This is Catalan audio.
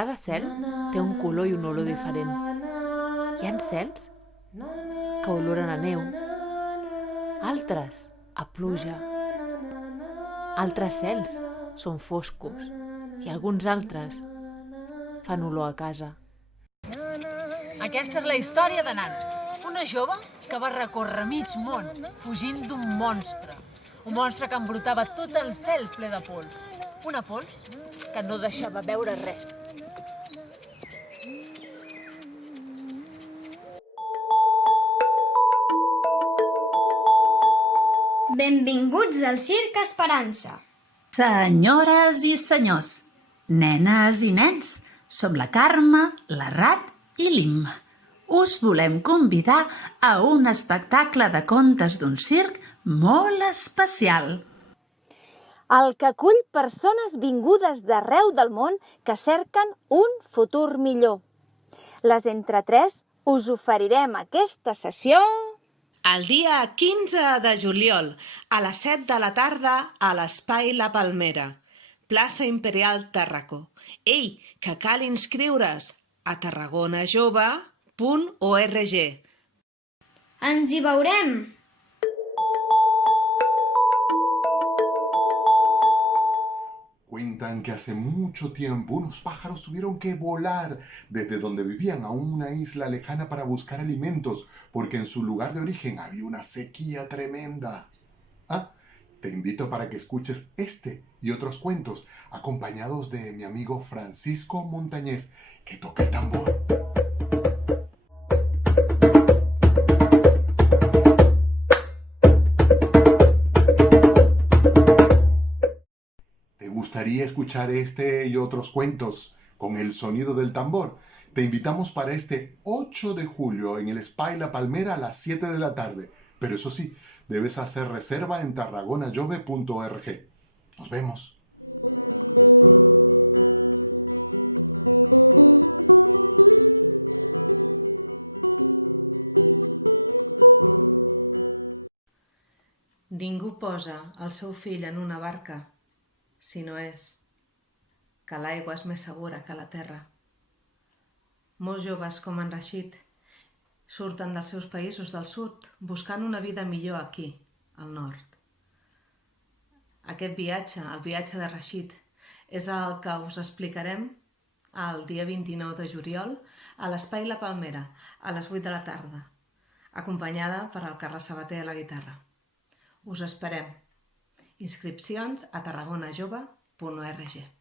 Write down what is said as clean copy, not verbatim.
Cada cel té un color i una olor diferent. Hi ha cels que oloren a neu, altres a pluja, altres cels són foscos i alguns altres fan olor a casa. Aquesta és la història de Nana, una jove que va recórrer mig món fugint d'un monstre. Un monstre que embrutava tot el cel ple de pols. Una pols que no deixava veure res. Benvinguts al Circ Esperança. Senyores i senyors, nenes i nens, som la Carme, la Rat i l'Imma. Us volem convidar a un espectacle de contes d'un circ molt especial. El que acull persones vingudes d'arreu del món que cerquen un futur millor. Les Entre Tres us oferirem aquesta sessió el dia 15 de juliol, a les 7 de la tarda, a l'Espai La Palmera, plaça Imperial Tàrraco. Ei, que cal inscriure's a tarragonajove.org. Ens hi veurem! Cuentan que hace mucho tiempo unos pájaros tuvieron que volar desde donde vivían a una isla lejana para buscar alimentos, porque en su lugar de origen había una sequía tremenda. Te invito para que escuches este y otros cuentos, acompañados de mi amigo Francisco Montañez, que toca el tambor. ¿Te gustaría escuchar este y otros cuentos con el sonido del tambor? Te invitamos para este 8 de julio en el Espai La Palmera a las 7 de la tarde. Pero eso sí, debes hacer reserva en tarragonajove.org. Nos vemos. Ningú posa el seu fill en una barca si no és que l'aigua és més segura que la terra. Molts joves com en Rashid surten dels seus països del sud buscant una vida millor aquí, al nord. Aquest viatge, el viatge de Rashid, és el que us explicarem el dia 29 de juliol a l'Espai La Palmera, a les 8 de la tarda, acompanyada per el Carles Sabater a la guitarra. Us esperem. Inscripcions a tarragonajove.org.